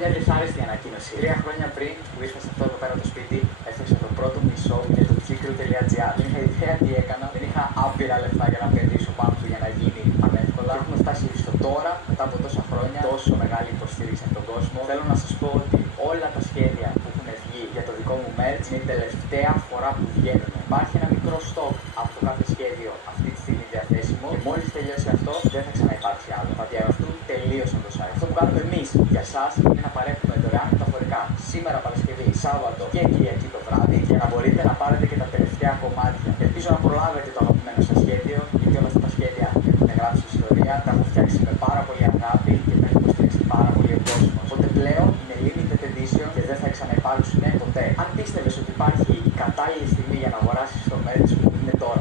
μια δυσάρεστη ανακοίνωση. 3 χρόνια πριν που ήρθα σε αυτό εδώ πέρα το σπίτι, έφτιαξα το πρώτο μισό για το Kikru.gr. Δεν είχα ιδέα τι έκανα, δεν είχα άπειρα λεφτά για να επενδύσω πάνω του για να γίνει πανεύκολα. Έχουμε φτάσει στο τώρα, μετά από τόσα χρόνια, τόσο μεγάλη υποστήριξη από τον κόσμο. Θέλω να σας πω ότι όλα τα σχέδια που έχουν βγει για το δικό μου merch είναι η τελευταία φορά που βγαίνουν. Υπάρχει ένα μικρό stock από το κάθε σχέδιο αυτή τη στιγμή διαθέσιμο και μόλις τελειώσει αυτό δεν θα ξαναυπάρξει άλλο. Θα διαγραφούν τελείως από το site. Αυτό που κάνουμε εμείς για εσάς είναι να παρέχουμε δωρεάν μεταφορικά σήμερα Παρασκευή, Σάββατο και Κυριακή το βράδυ για να μπορείτε να πάρετε και τα τελευταία κομμάτια. Ελπίζω να προλάβετε το αγαπημένο σας σχέδιο, γιατί όλα αυτά τα σχέδια έχουν γράψει ιστορία, τα έχω φτιάξει με πάρα πολύ αγάπη και τα έχει υποστηρίξει πάρα πολύ ο κόσμος. Οπότε πλέον είναι limited edition και δεν θα ξαναυπάρξουν ποτέ. Αν πίστευες ότι υπάρχει η κατάλληλη στιγμή για να αγοράσεις το merch μου, είναι τώρα.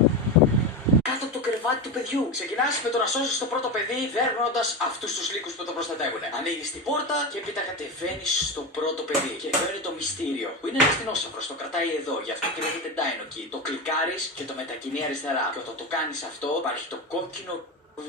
Κάτω από το κρεβάτι του παιδιού. Ξεκινάς με το να σώσεις το πρώτο παιδί, δέρνοντας αυτούς τους λύκους που το προστατεύουν. Ανοίγεις την πόρτα και έπειτα κατεβαίνεις στο πρώτο παιδί. Και εδώ είναι το μυστήριο. Που είναι ένας δεινόσαυρος, το κρατάει εδώ, γι' αυτό και λέγεται Dino Key. Το κλικάρεις και το μετακινεί αριστερά. Και όταν το κάνεις αυτό, υπάρχει το κόκκινο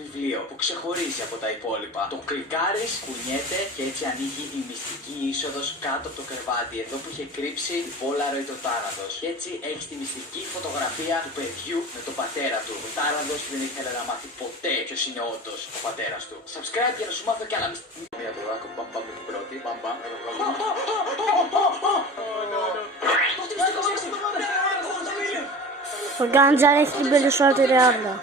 βιβλίο που ξεχωρίζει από τα υπόλοιπα. Το κλικάρεις, κουνιέται και έτσι ανοίγει η μυστική είσοδος κάτω από το κρεβάτι. Εδώ που είχε κρύψει η Polaroid ο Τάραδος. Και έτσι έχεις τη μυστική φωτογραφία του παιδιού με τον πατέρα του. Ο Τάραδος δεν ήθελε να μάθει ποτέ ποιος είναι όντως ο πατέρας του. Subscribe για να σου μάθω κι άλλα μυστικά. Μία του δάκο, μπαμπαμ με την πρώτη. Μπαμπαμ. Ο Γκάντζαρ έχει την περισσότερη άβρα.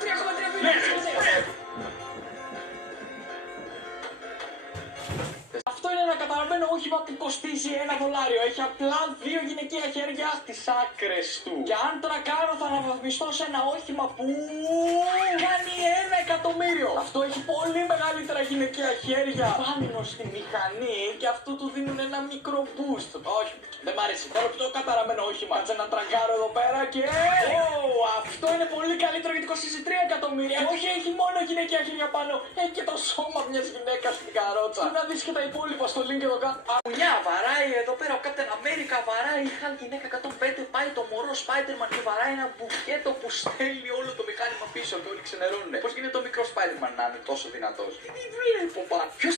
Αυτό είναι ένα καταραμένο όχημα που κοστίζει $1. Έχει απλά 2 γυναικεία χέρια στις άκρες του. Και αν τρακάρω θα αναβαθμιστώ σε ένα όχημα που κάνει $1.000.000. Αυτό έχει πολύ μεγαλύτερα γυναικεία χέρια πάνω στη μηχανή και αυτό του δίνουν ένα μικρό boost. Όχι, δεν μ' αρέσει. Θέλω πιο καταραμένο όχημα. Κάτσε να τρακάρω εδώ πέρα και... αυτό είναι πολύ καλύτερο γιατί κοστίζει $3.000.000. Όχι, έχει μόνο γυναικεία χέρια πάνω. Έχει και το σώμα μιας γυναίκας στην καρότσα. Να δεις και τα υπόλοιπα στο link εδώ κάτω. Αουνιά, βαράει εδώ πέρα ο Captain America, βαράει η Hulk γυναίκα 105, πάει το μωρό Spider-Man και βαράει ένα μπουκέτο που στέλνει όλο το μηχάνημα πίσω και όλοι ξενερώνουν. Πώς γίνεται το μικρό Spider-Man να είναι τόσο δυνατός? Τι είναι από πάνω?